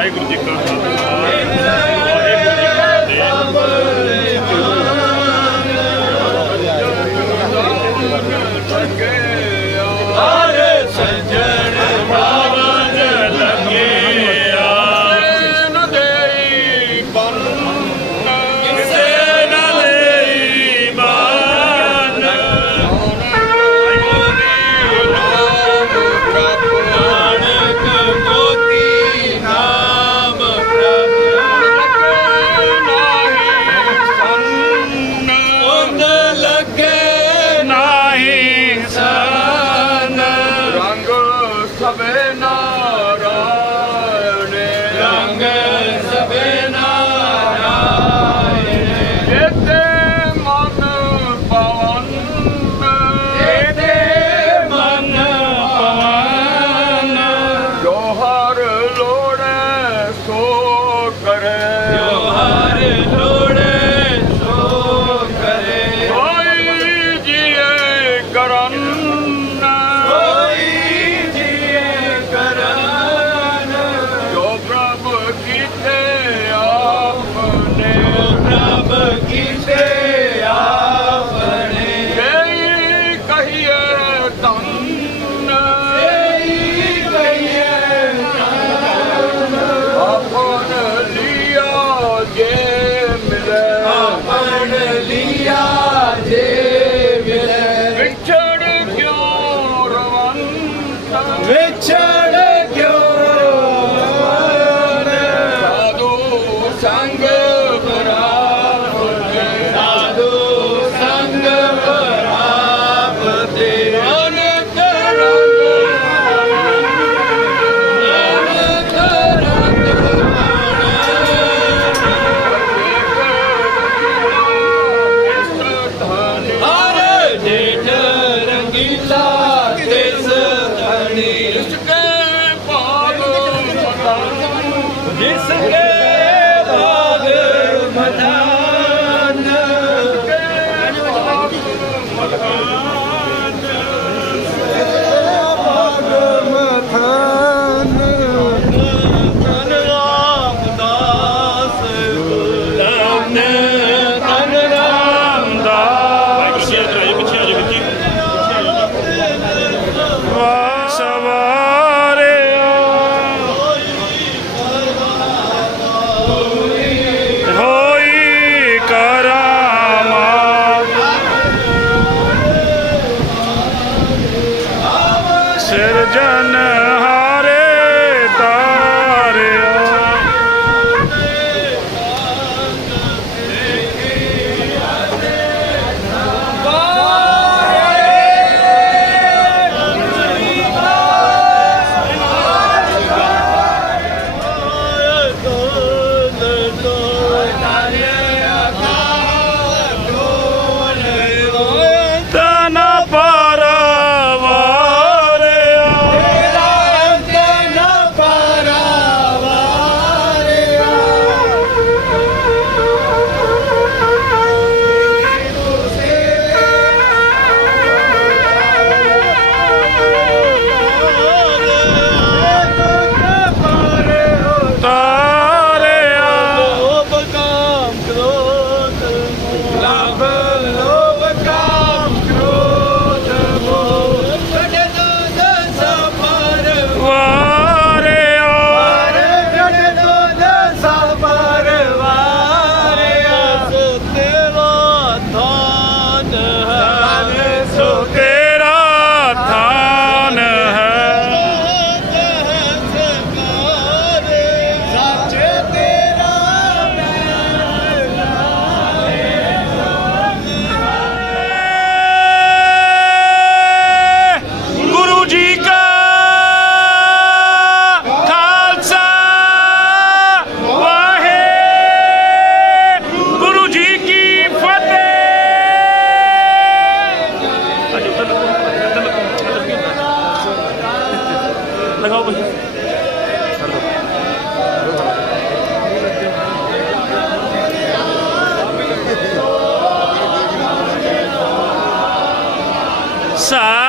Vaigro de Cantador. Sing भजन हा ਸਾ